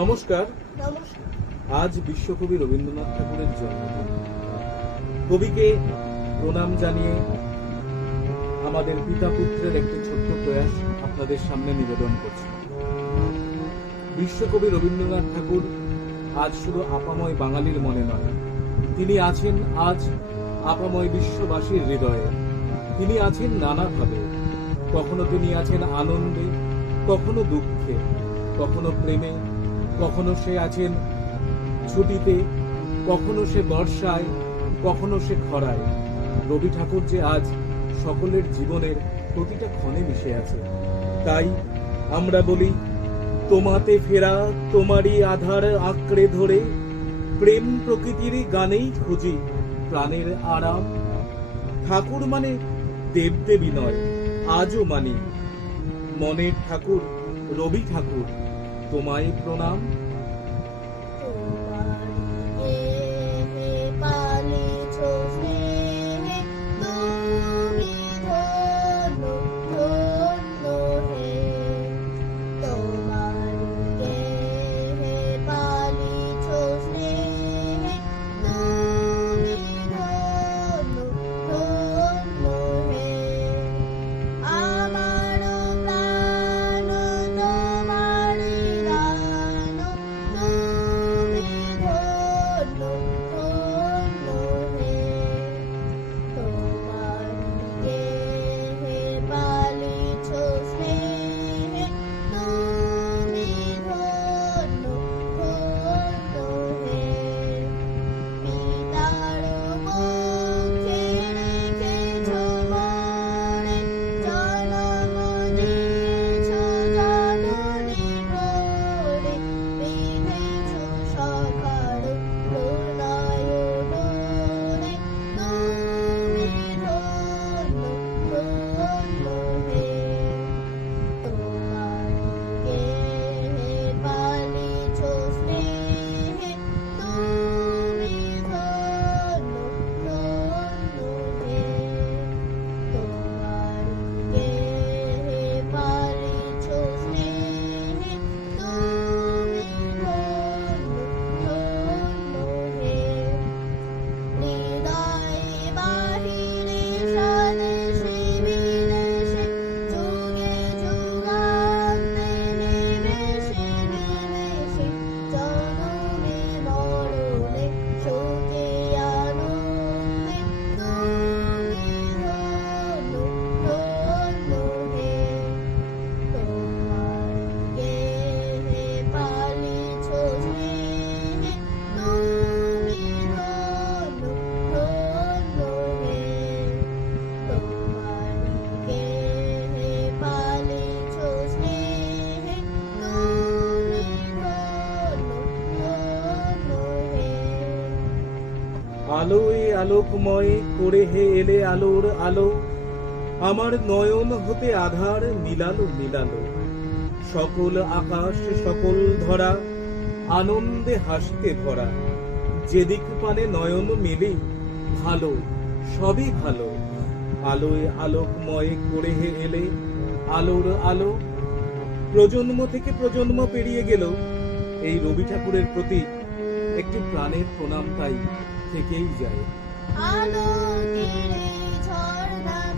নমস্কার। আজ বিশ্বকবি রবীন্দ্রনাথ ঠাকুরের জন্মদিন। কবিকে প্রণাম জানিয়ে আমাদের পিতা পুত্রের একটি ছোট্ট প্রয়াস আপনাদের সামনে নিবেদন করছি। বিশ্বকবি রবীন্দ্রনাথ ঠাকুর আজ শুধু আপাময় বাঙালির মনে নয় তিনি আছেন আজ আপাময় বিশ্ববাসীর হৃদয়ে। তিনি আছেন নানাভাবে। কখনো তিনি আছেন আনন্দে কখনো দুঃখে কখনো প্রেমে কখনো সে আছেন ছুটিতে, কখনো সে বর্ষায়, কখনো সে খরায়। রবি ঠাকুর যে আজ সকলের জীবনের প্রতিটা ক্ষণে মিশে আছে। তাই আমরা বলি, তোমাতে ফেরা তোমারই আধার আঁকড়ে ধরে, প্রেম প্রকৃতির গানেই খুঁজি প্রাণের আরাম। ঠাকুর মানে দেবদেবী নয়, আজও মানি মনের ঠাকুর, রবি ঠাকুর। তোমায় প্রণাম। আলোকময় করে হে এলে আলোর আলো। আমার নয়ন হতে আধার মিলালো মিলালো। সকল আকাশ, সকল ধরা, আনন্দে হাসতে ভরা। যেদিক পানে নয়ন মেলে, ভালো, সবই ভালো। আলোয় আলোকময় করে হে এলে আলোর আলো। প্রজন্ম থেকে প্রজন্ম পেরিয়ে গেল। এই রবি ঠাকুরের প্রতি একটি প্রাণের প্রণাম তাই থেকেই যায়। 아노길이 절단